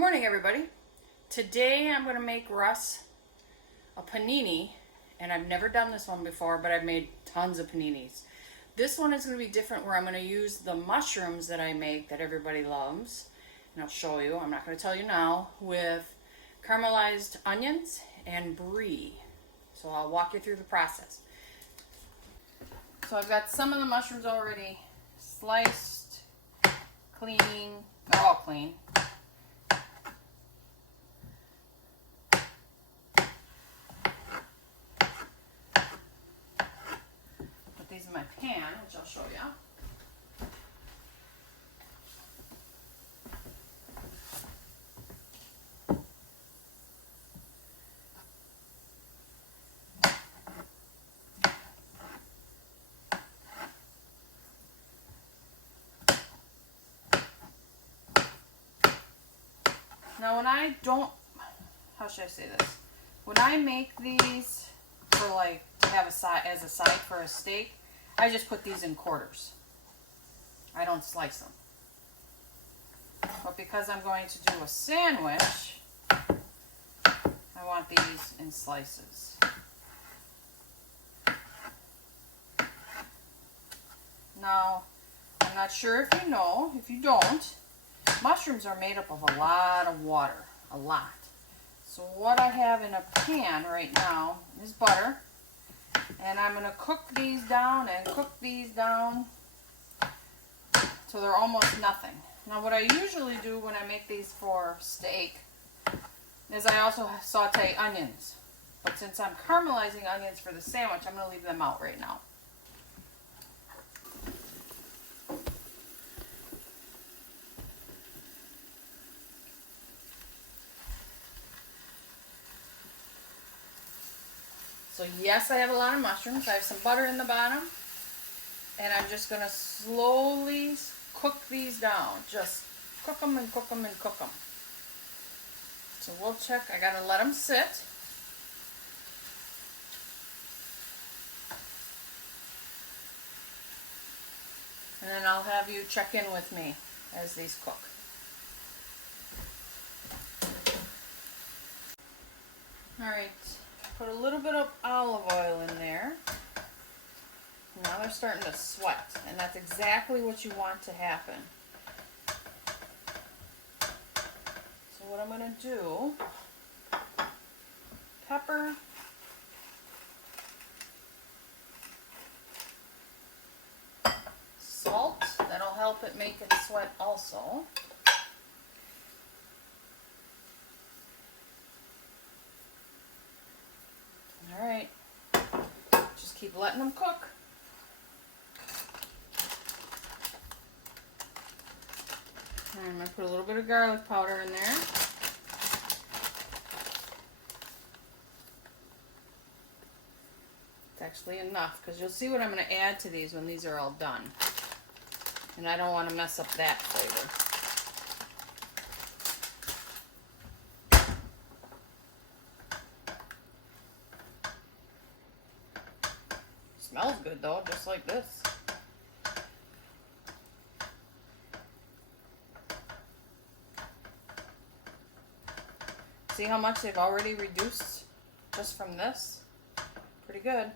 Good morning, everybody. Today I'm going to make Russ a panini, and I've never done this one before, but I've made tons of paninis. This one is going to be different, where I'm going to use the mushrooms that I make that everybody loves, and I'll show you. I'm not going to tell you now, with caramelized onions and brie. So I'll walk you through the process. So I've got some of the mushrooms already sliced, clean. They're all clean. These in my pan, which I'll show you. Now when I don't, how should I say this? When I make these for like to have a side as a side for a steak, I just put these in quarters. I don't slice them. But because I'm going to do a sandwich, I want these in slices. Now, I'm not sure if you know, if you don't, mushrooms are made up of a lot of water, a lot. So what I have in a pan right now is butter. And I'm going to cook these down and cook these down till they're almost nothing. Now what I usually do when I make these for steak is I also saute onions. But since I'm caramelizing onions for the sandwich, I'm going to leave them out right now. So yes, I have a lot of mushrooms. I have some butter in the bottom. And I'm just going to slowly cook these down. Just cook them and cook them and cook them. So we'll check. I got to let them sit. And then I'll have you check in with me as these cook. Alright. Put a little bit of olive oil in there. Now they're starting to sweat, and that's exactly what you want to happen. So what I'm going to do, pepper, salt, that'll help it make it sweat also. Alright, just keep letting them cook. I'm going to put a little bit of garlic powder in there. It's actually enough, because you'll see what I'm going to add to these when these are all done. And I don't want to mess up that flavor. Smells good though, just like this. See how much they've already reduced just from this? Pretty good.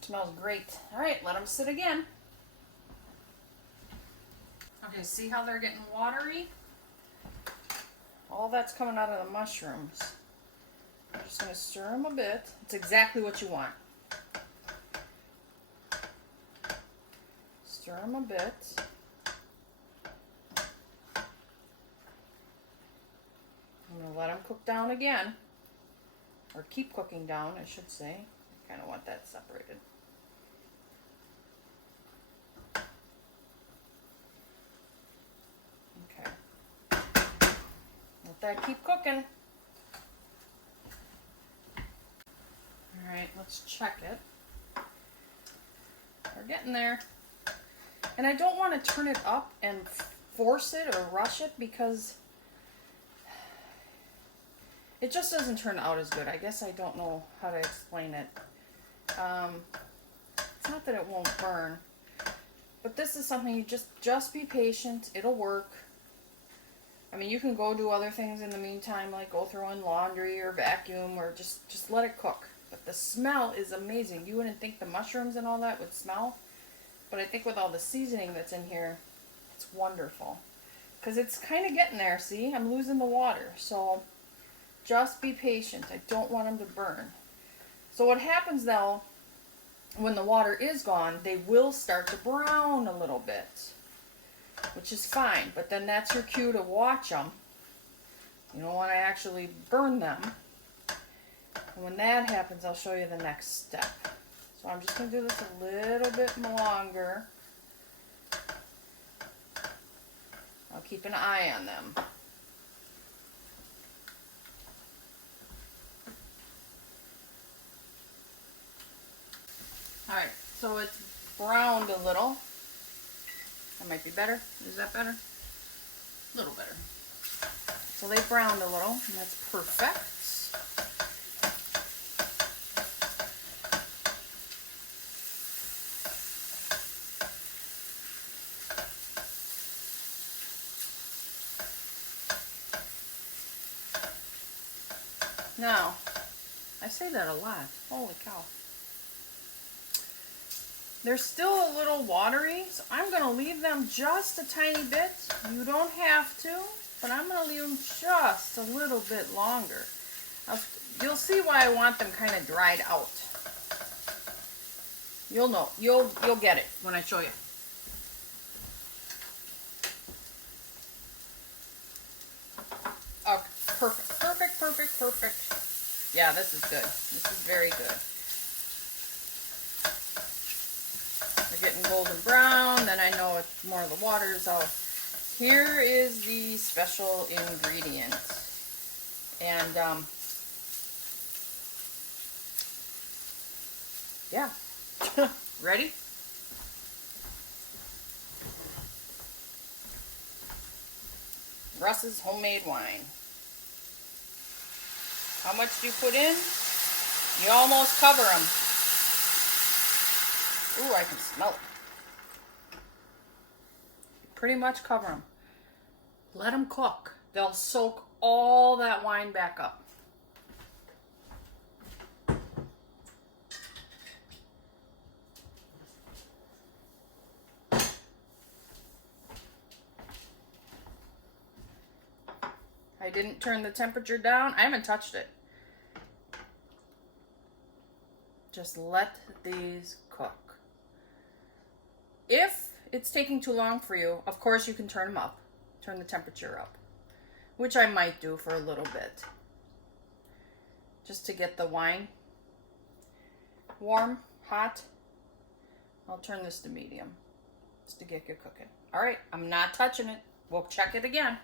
Smells great. Alright, let them sit again. Okay, see how they're getting watery? All that's coming out of the mushrooms. I'm just going to stir them a bit. It's exactly what you want. Stir them a bit. I'm going to let them cook down again. Or keep cooking down, I should say. I kind of want that separated. Okay. Let that keep cooking. Alright, let's check it. We're getting there. And I don't want to turn it up and force it or rush it, because it just doesn't turn out as good. I guess I don't know how to explain it. It's not that it won't burn, but this is something you just be patient. It'll work. I mean, you can go do other things in the meantime, like go throw in laundry or vacuum or just let it cook. But the smell is amazing. You wouldn't think the mushrooms and all that would smell, but I think with all the seasoning that's in here, it's wonderful. Because it's kind of getting there, see? I'm losing the water. So just be patient. I don't want them to burn. So what happens though, when the water is gone, they will start to brown a little bit, which is fine. But then that's your cue to watch them. You don't want to actually burn them. And when that happens, I'll show you the next step. So I'm just going to do this a little bit longer. I'll keep an eye on them. Alright, so it's browned a little. That might be better. Is that better? A little better. So they browned a little, and that's perfect. Now, I say that a lot. Holy cow. They're still a little watery, so I'm going to leave them just a tiny bit. You don't have to, but I'm going to leave them just a little bit longer. You'll see why I want them kind of dried out. You'll know. You'll get it when I show you. Okay, perfect, perfect, perfect, perfect. Yeah, this is good. This is very good. They're getting golden brown, then I know it's more of the water is out. Here is the special ingredient. And, yeah. Ready? Russ's homemade wine. How much do you put in? You almost cover them. Ooh, I can smell it. Pretty much cover them. Let them cook. They'll soak all that wine back up. I didn't turn the temperature down. I haven't touched it. Just let these cook. If it's taking too long for you, of course you can turn them up. Turn the temperature up. Which I might do for a little bit. Just to get the wine warm, hot. I'll turn this to medium. Just to get you cooking. Alright, I'm not touching it. We'll check it again.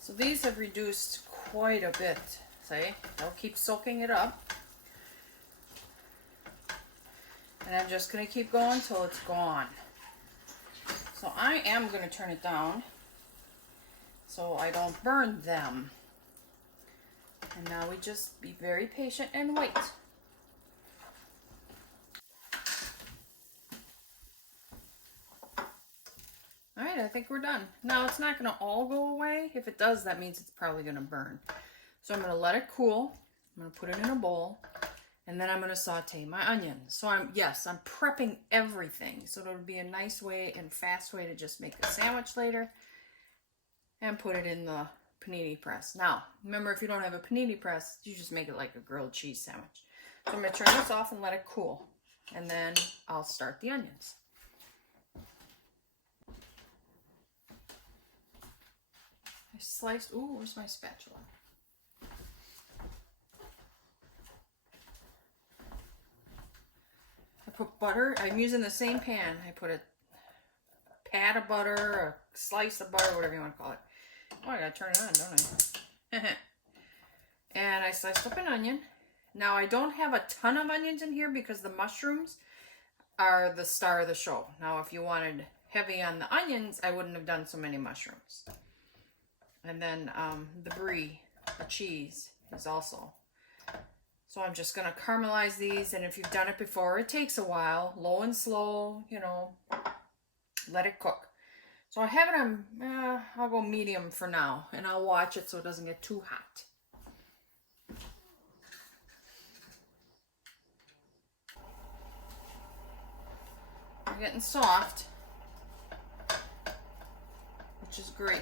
So these have reduced quite a bit. See? I'll keep soaking it up. And I'm just going to keep going till it's gone. So I am going to turn it down so I don't burn them. And now we just be very patient and wait. Alright, I think we're done. Now it's not going to all go away. If it does, that means it's probably going to burn. So I'm going to let it cool. I'm going to put it in a bowl. And then I'm going to saute my onions. So I'm prepping everything. So it'll be a nice way and fast way to just make a sandwich later. And put it in the panini press. Now, remember, if you don't have a panini press, you just make it like a grilled cheese sandwich. So I'm going to turn this off and let it cool. And then I'll start the onions. I sliced, ooh, where's my spatula? I put butter, I'm using the same pan. I put a pat of butter, a slice of butter, whatever you want to call it. Oh, I gotta turn it on, don't I? And I sliced up an onion. Now, I don't have a ton of onions in here because the mushrooms are the star of the show. Now, if you wanted heavy on the onions, I wouldn't have done so many mushrooms. And then the brie, the cheese, is also. So So I'm just gonna caramelize these, and if you've done it before, it takes a while, low and slow, you know, let it cook. So I have it on, I'll go medium for now, and I'll watch it so it doesn't get too hot. They're getting soft, which is great.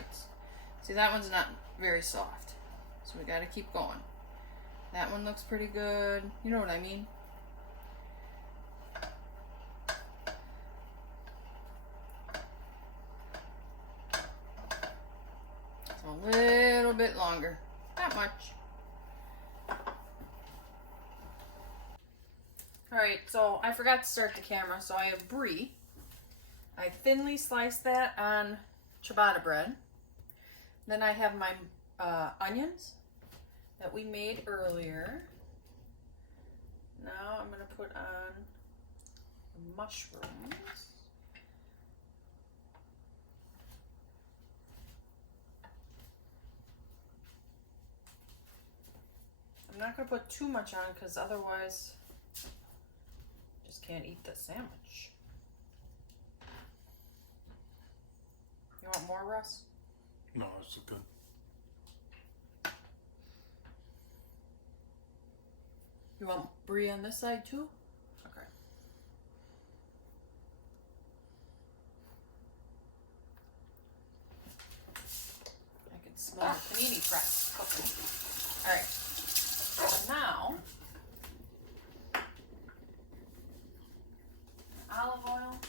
See, that one's not very soft, so we gotta keep going. That one looks pretty good. You know what I mean? So a little bit longer, not much. Alright, so I forgot to start the camera, so I have brie. I thinly sliced that on ciabatta bread. Then I have my onions that we made earlier. Now I'm going to put on the mushrooms. I'm not going to put too much on because otherwise I just can't eat the sandwich. You want more, Russ? No, it's good. You want brie on this side too? Okay. I can smell the panini press cooking. Alright. So now, olive oil.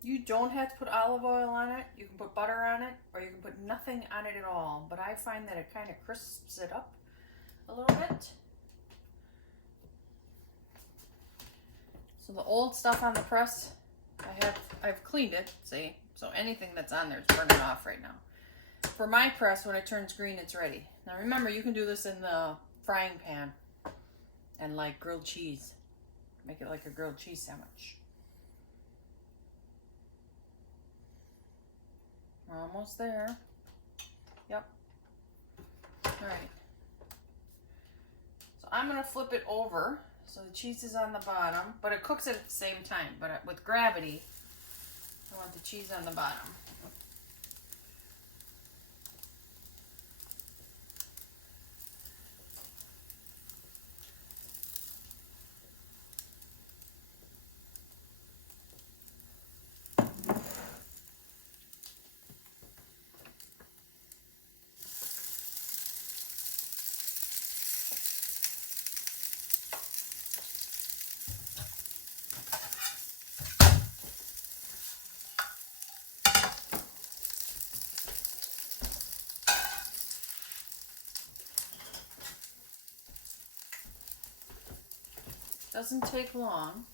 You don't have to put olive oil on it. You can put butter on it, or you can put nothing on it at all. But I find that it kind of crisps it up a little bit. So the old stuff on the press, I've cleaned it, see? So anything that's on there is burning off right now. For my press, when it turns green, it's ready. Now remember, you can do this in the frying pan and like grilled cheese. Make it like a grilled cheese sandwich. We're almost there. Yep. Alright. So I'm going to flip it over so the cheese is on the bottom, but it cooks it at the same time. But with gravity, I want the cheese on the bottom. Doesn't take long.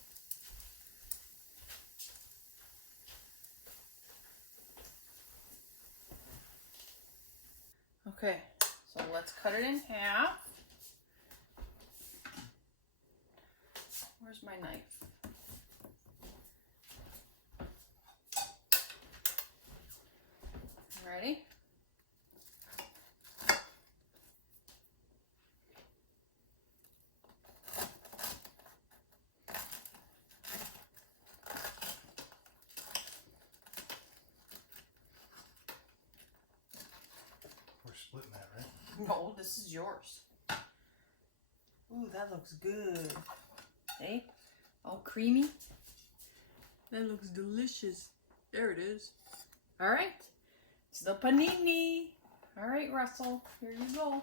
Okay, so let's cut it in half. Where's my knife? Ready? Splitting that, right? No, this is yours. Ooh, that looks good. Hey, all creamy. That looks delicious. There it is. All right, it's the panini. All right, Russell, here you go.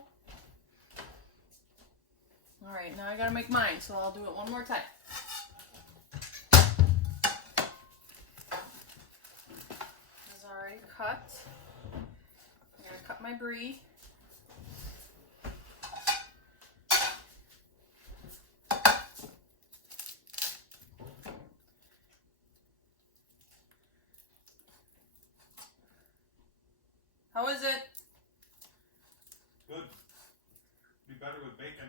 All right, now I gotta make mine, so I'll do it one more time. It's already cut. I'm gonna cut my brie. How is it? Good. Be better with bacon.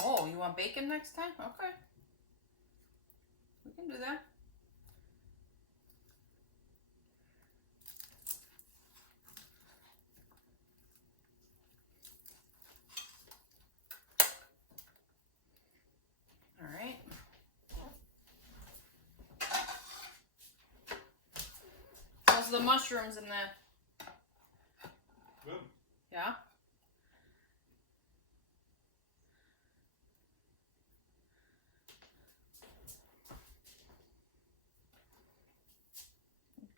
Oh, you want bacon next time? Okay. We can do that. All right. How's the mushrooms in that? Good. Yeah?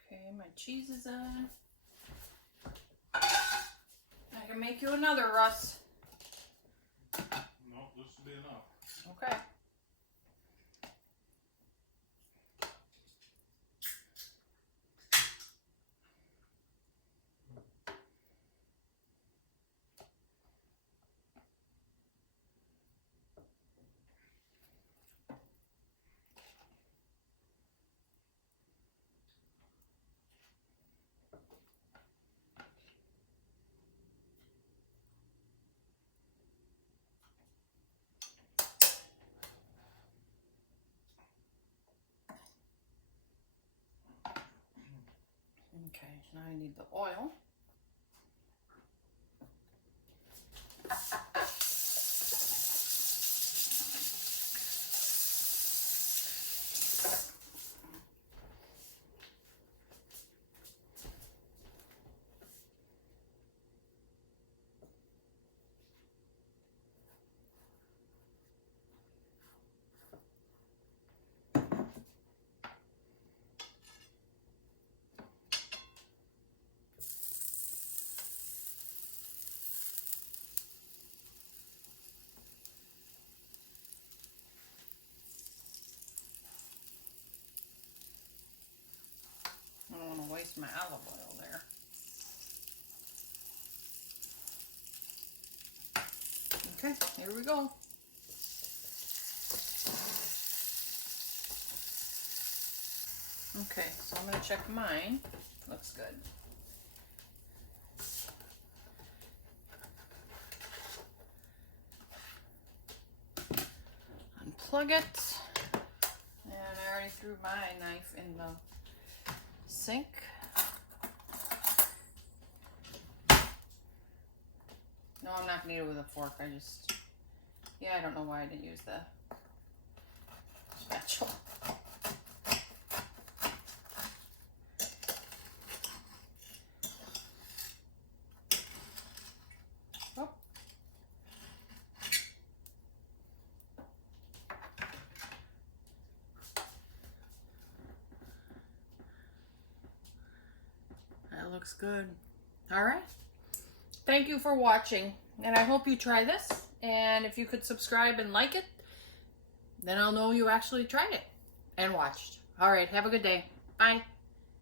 Okay, my cheese is on. I can make you another, Russ. No, this will be enough. Okay. Okay, now I need the oil. I don't want to waste my olive oil there. Okay, here we go. Okay, so I'm going to check mine. Looks good. Unplug it. And I already threw my knife in the sink. No, I'm not going to eat it with a fork. I don't know why I didn't use the spatula. Oh. That looks good. All right. Thank you for watching, and I hope you try this. And if you could subscribe and like it, then I'll know you actually tried it and watched. All right, have a good day. Bye.